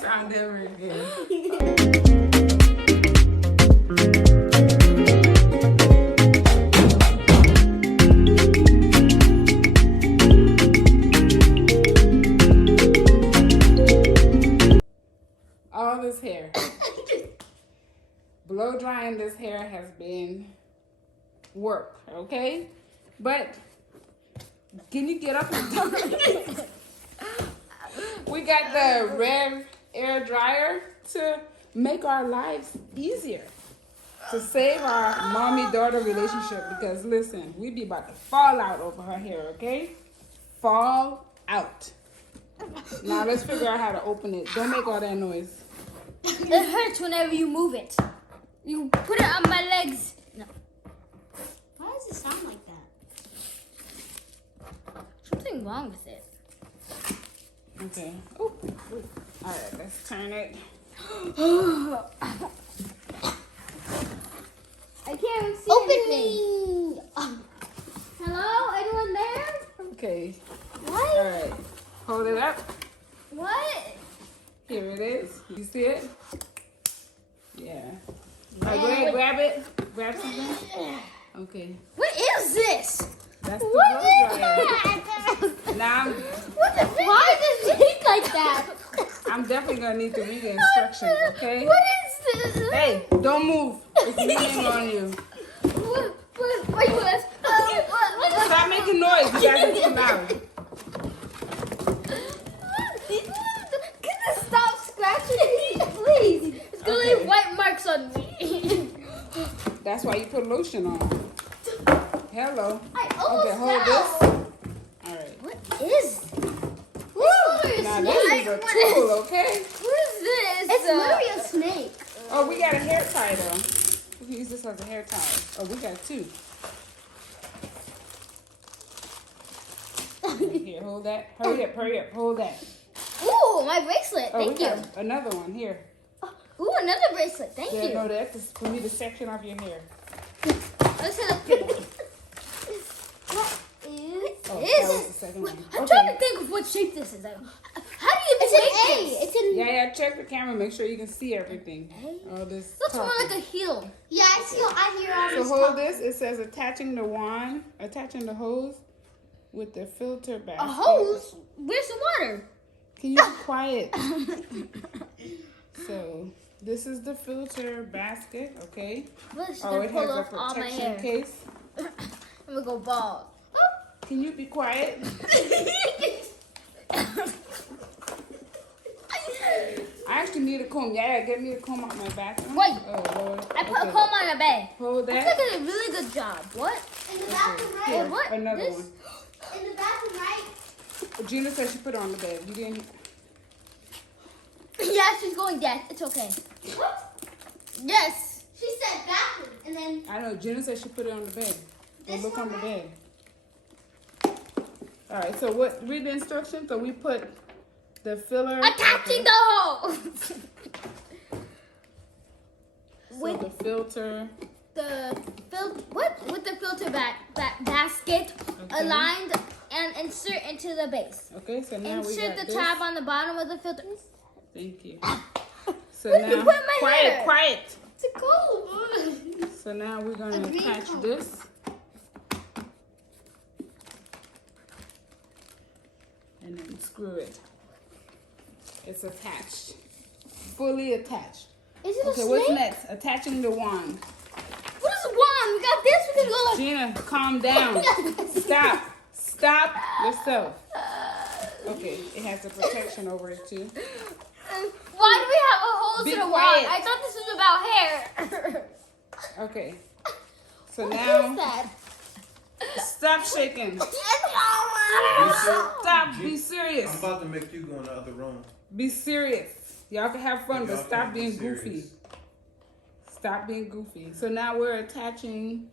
sound different again. All this hair. Blow drying this hair has been work, okay? But can you get up and down? We got the Revair dryer to make our lives easier, to save our mommy-daughter relationship. Because listen, we be about to fall out over her hair, okay? Fall out. Now let's figure out how to open it. Don't make all that noise. It hurts whenever you move it. You put it on my legs. No. Why does it sound like that? Something wrong with it. Okay. Oh. All right, let's turn it. I can't even see Open anything. me! Hello? Anyone there? Okay. What? All right. Hold it up. What? Here it is. You see it? Yeah. All right, go ahead, grab it. Grab something. Okay. What is this? That's the What blow is dryer. that? Now Why does it shake like that? I'm definitely gonna need to read the instructions, okay? What is this? Hey, don't move. It's leaning on you. What you with? Stop making noise. You guys are too loud. Can you stop scratching me, please? It's gonna leave white marks on me. That's why you put lotion on. Hello. I almost Okay, hold fell. this. All right. What is? Now this is a tool, okay? What is this? It's literally a snake. Oh, we got a hair tie though. We can use this as a hair tie. Oh, we got two. Here, hold that. Hurry up, hold that. Ooh, my bracelet. Oh, Thank we you. got another one here. Ooh, another bracelet. Thank you. No, that's for me to section off your hair. Let's hit a pin. What Oh, is that was this? the second one. I'm Okay. trying to think of what shape this is. How do you even It's make an A. this? It's an Yeah, check the camera. Make sure you can see everything. All this. Looks more talking. like a heel. Yeah, I hear all So this hold talk. this. It says attaching the wand, attaching the hose with the filter basket. A hose? Where's the water? Can you be quiet? So this is the filter basket, okay? Let's Oh, it pull has a off all my protection hair. case. I'm gonna go bald. Can you be quiet? I actually need a comb. Yeah, get me a comb out my bathroom. Wait. Oh Lord. I put a Okay. comb on the bed. Hold I that. did a really good job. What? In the bathroom, right? Here, What? another This? one. In the bathroom, right? Gina said she put it on the bed. You didn't. Yeah, she's going dead. It's okay. What? Yes. She said bathroom, and then I know. Gina said she put it on the bed. Go This look on one, the right? bed. All right. So what? Read the instructions. So we put the filler. Attaching the hose. So the filter. With the filter basket Okay. aligned and insert into the base. Okay. So now we Insert got the this. tab on the bottom of the filter. Thank you. So Look, you now, put my hair. quiet. it's a cold. So now we're gonna A green attach comb. this. And then screw it. It's attached. Fully attached. Is it a Okay, snake? what's next? Attaching the wand. What is one? We got this. We can go like. Gina, calm down. Stop. Stop yourself. Okay, it has the protection over it too. Why do we have a hole Be to the quiet. wand? I thought this was about hair. Okay. So What now, is that? stop shaking. Stop. Be serious. I'm about to make you go in the other room. Be serious. Y'all can have fun, but Y'all stop can't be being serious. goofy. Stop being goofy. So now we're attaching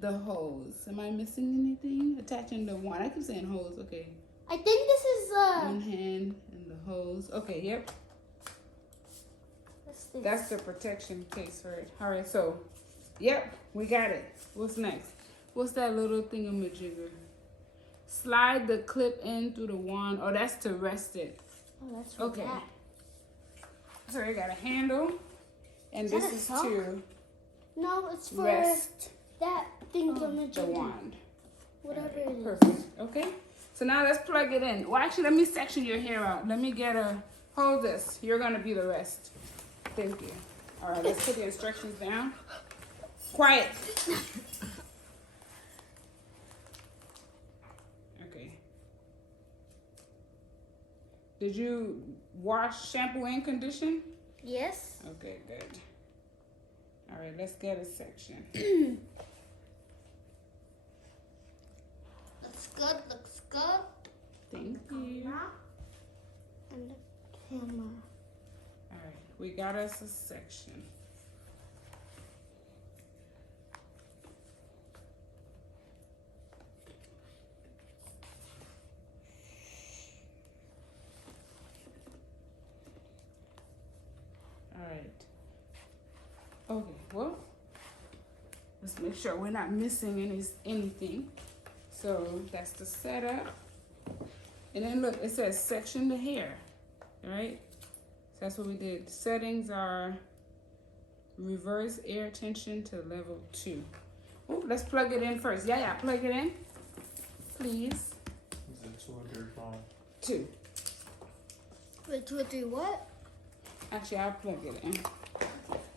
the hose. Am I missing anything? Attaching the wand. I keep saying hose. Okay. I think this is One hand and the hose. Okay, yep. That's the protection case for it. All right, so, yep, we got it. What's next? What's that little thingamajigger? Slide the clip in through the wand. Oh, that's to rest it. Oh, that's for Okay. that. So you got a handle, and that this a is sock? to No, it's for rest that thing on the the chicken. wand. Whatever it is. Perfect. Okay. So now let's plug it in. Well, actually, let me section your hair out. Let me get a. Hold this. You're gonna be the rest. Thank you. All right. Let's put the instructions down. Quiet. Okay. Did you wash, shampoo, and condition? Yes. Okay, good. All right, let's get a section. Looks good. Looks good. Thank you. And the camera. All right, we got us a section. All right. Okay, well, let's make sure we're not missing anything. So that's the setup. And then look, it says section the hair, right? So that's what we did. Settings are reverse air tension to level 2. Oh, let's plug it in first. Yeah, plug it in, please. Is it 2 or 3 phone? 2. Wait, 2 or 3 what? Actually, I'll plug it in.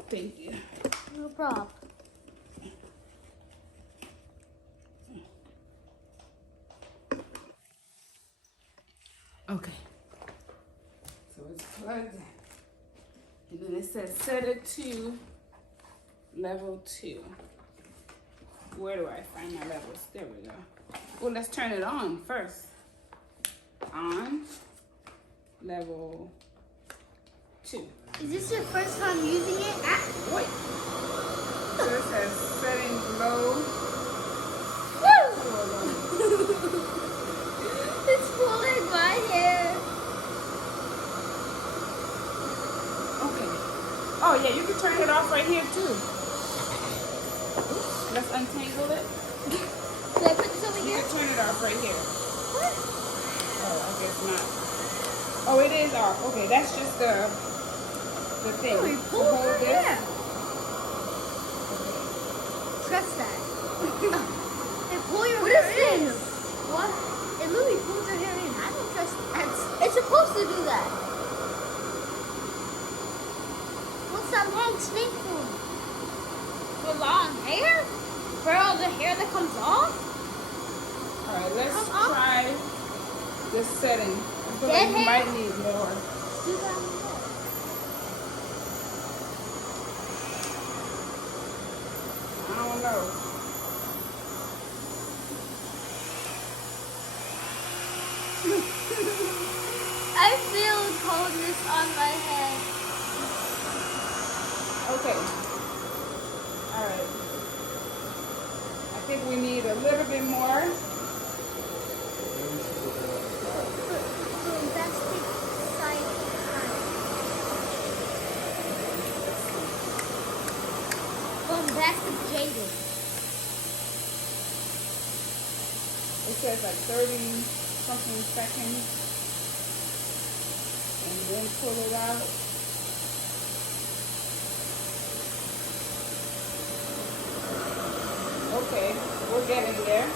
Thank you. No problem. Okay. So it's plugged in. And then it says set it to level 2. Where do I find my levels? There we go. Well, let's turn it on first. On. Level 2. Is this your first time using it? Ah, Wait. So it says settings low. woo! It's pulling my hair. Okay. Oh yeah, you can turn it off right here too. Let's untangle it. Should I put this over You here? can turn it off right here. What? Oh, I guess not. Oh, it is off. Okay, that's just the thing. Oh, you So pulled hold her this. hair. Okay. Trust that. They pull your What hair is in. this? What? It literally pulls your hair in. I don't trust that. It's supposed to do that. What's that long snake for? For long hair? For all the hair that comes off? All right, let's Come on. try this setting. I feel like Dead you hair? might need more. Do that instead. I don't know. I feel coldness on my head. Okay. All right. I think we need a little bit more. Bombastic side Bombastic jaded. It says like 30 something seconds. And then pull it out. Okay, we're getting there.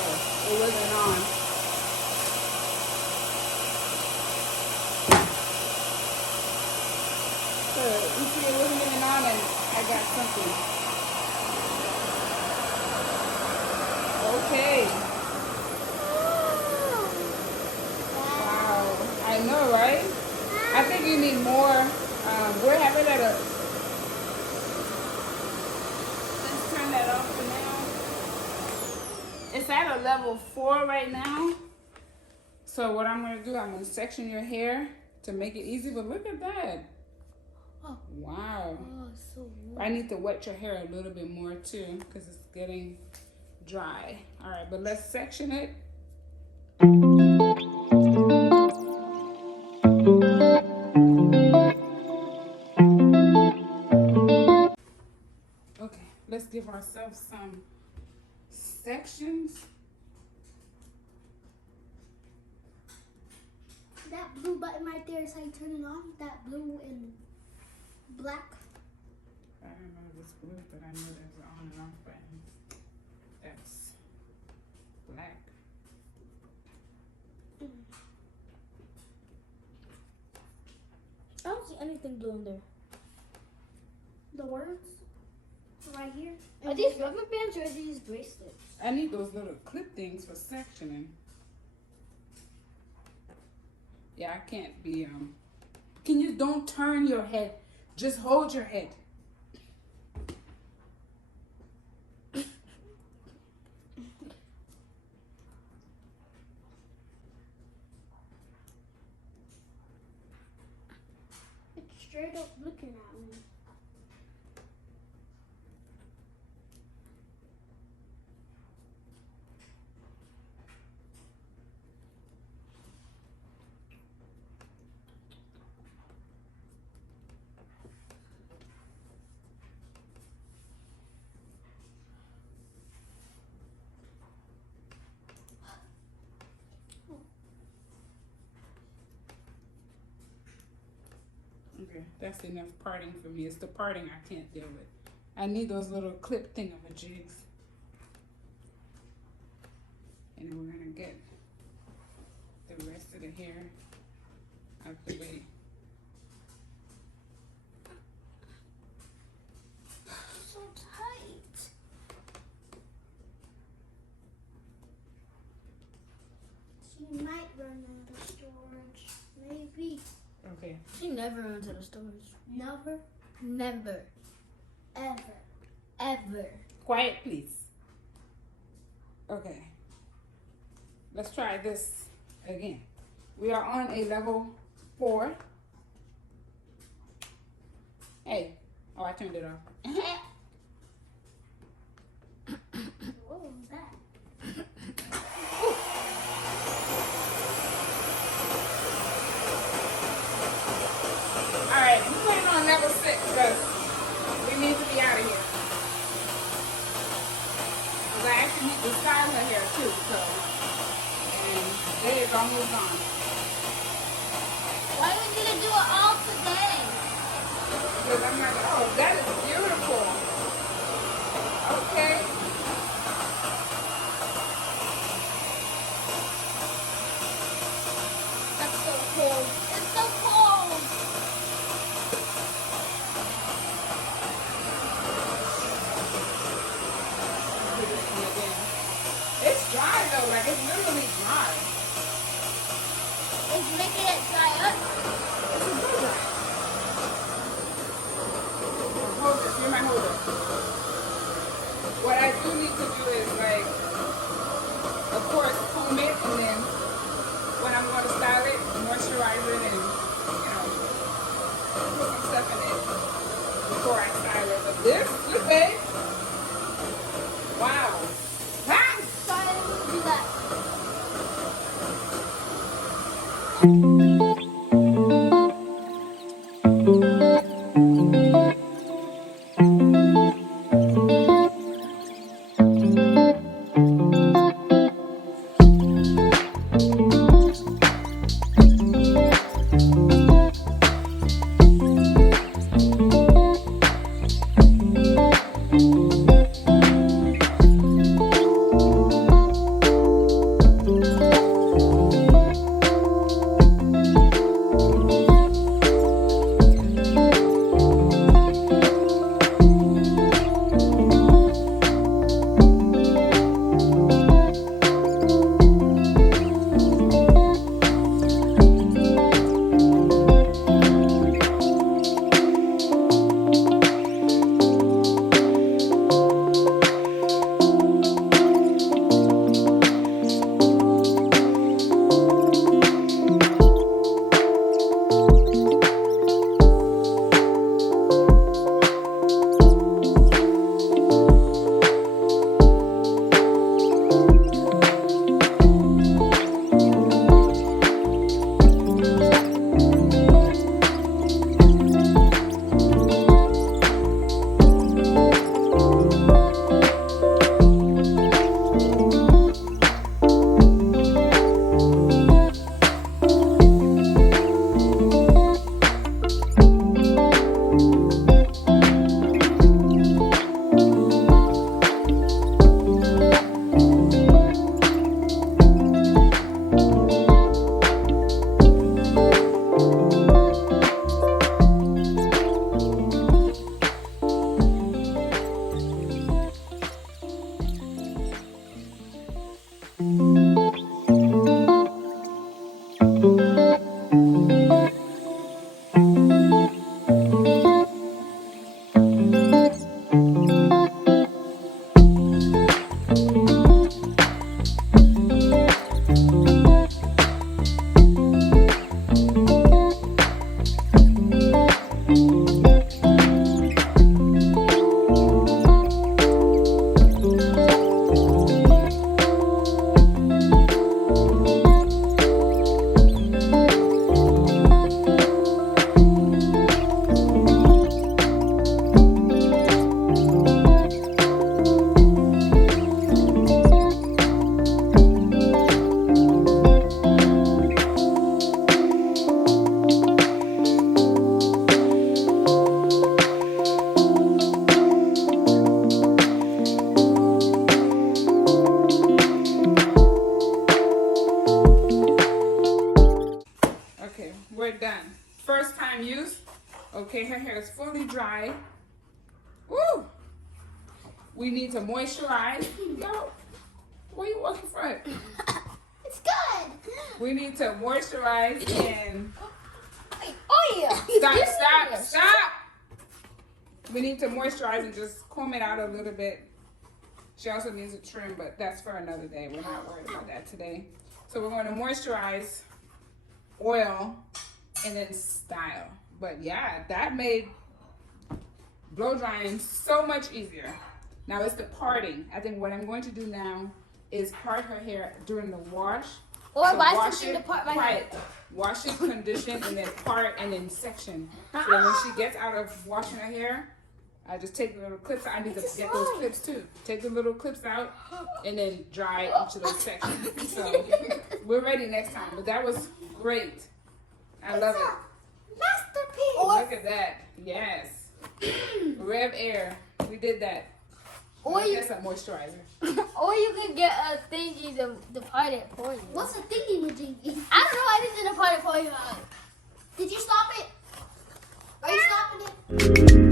Oh, it wasn't on. So you see it wasn't even on and I got something. Okay. Wow. I know, right? I think you need more. We're having it at a. Let's turn that off for now. It's at a level 4 right now. So what I'm gonna do, I'm gonna section your hair to make it easy. But look at that. Oh. Wow. Oh, so warm. I need to wet your hair a little bit more too, because it's getting dry. All right, but let's section it. Okay, let's give ourselves some sections. That blue button right there is how you turn it on. That blue and black. I don't know if it's blue, but I know there's an on and off button. That's black. I don't see anything blue in there. The words right here. Are these rubber bands or are these bracelets? I need those little clip things for sectioning. Yeah, I can't be, can you don't turn your head, just hold your head. It's straight up looking at me. Okay, that's enough parting for me. It's the parting I can't deal with. I need those little clip thingamajigs. And then we're gonna get the rest of the hair out the way. So tight. She might run out of storage. Maybe. Okay. She never runs out of storage. Never. Never. Ever. Ever. Quiet, please. Okay. Let's try this again. We are on a level 4. Hey. Oh, I turned it off. What was that? Alright, we're putting on level 6 because we need to be out of here. Because I actually need to style her hair too, so. And it is almost gone. Why do we need to do it all today? Because I'm like, oh, that is beautiful. Okay. That's so cold. It's so cold. Do this one again. It's dry though, like it's literally dry. It's making it dry up. It's a good dry. Hold this, you're my holder. What I do need to do is like, of course, comb it and then when I'm going to style it, moisturize it and, you know, put some stuff in it before I style it. But this, look babe. Wow. Ah! Sorry, I didn't do that. dry. Woo! We need to moisturize. Yo, where you walking from? It's good. We need to moisturize and Oh yeah. stop. We need to moisturize and just comb it out a little bit. She also needs a trim, but that's for another day. We're not worried about that today. So we're going to moisturize, oil, and then style. But yeah, that made blow drying so much easier. Now it's the parting. I think what I'm going to do now is part her hair during the wash. Or So buy wash something it, to part my hair. right. Wash it, condition, and then part, and then section. So that when she gets out of washing her hair, I just take the little clips out. I need to get those clips too. Take the little clips out and then dry each of those sections. So we're ready next time. But that was great. I love it. Masterpiece. Look at that. Yes. Revair. We did that. Or you, That's a moisturizer. or you could get a thingy to part it for you. What's a thingy majingy? I don't know. I just didn't part it for you. Did you stop it? Are you stopping it?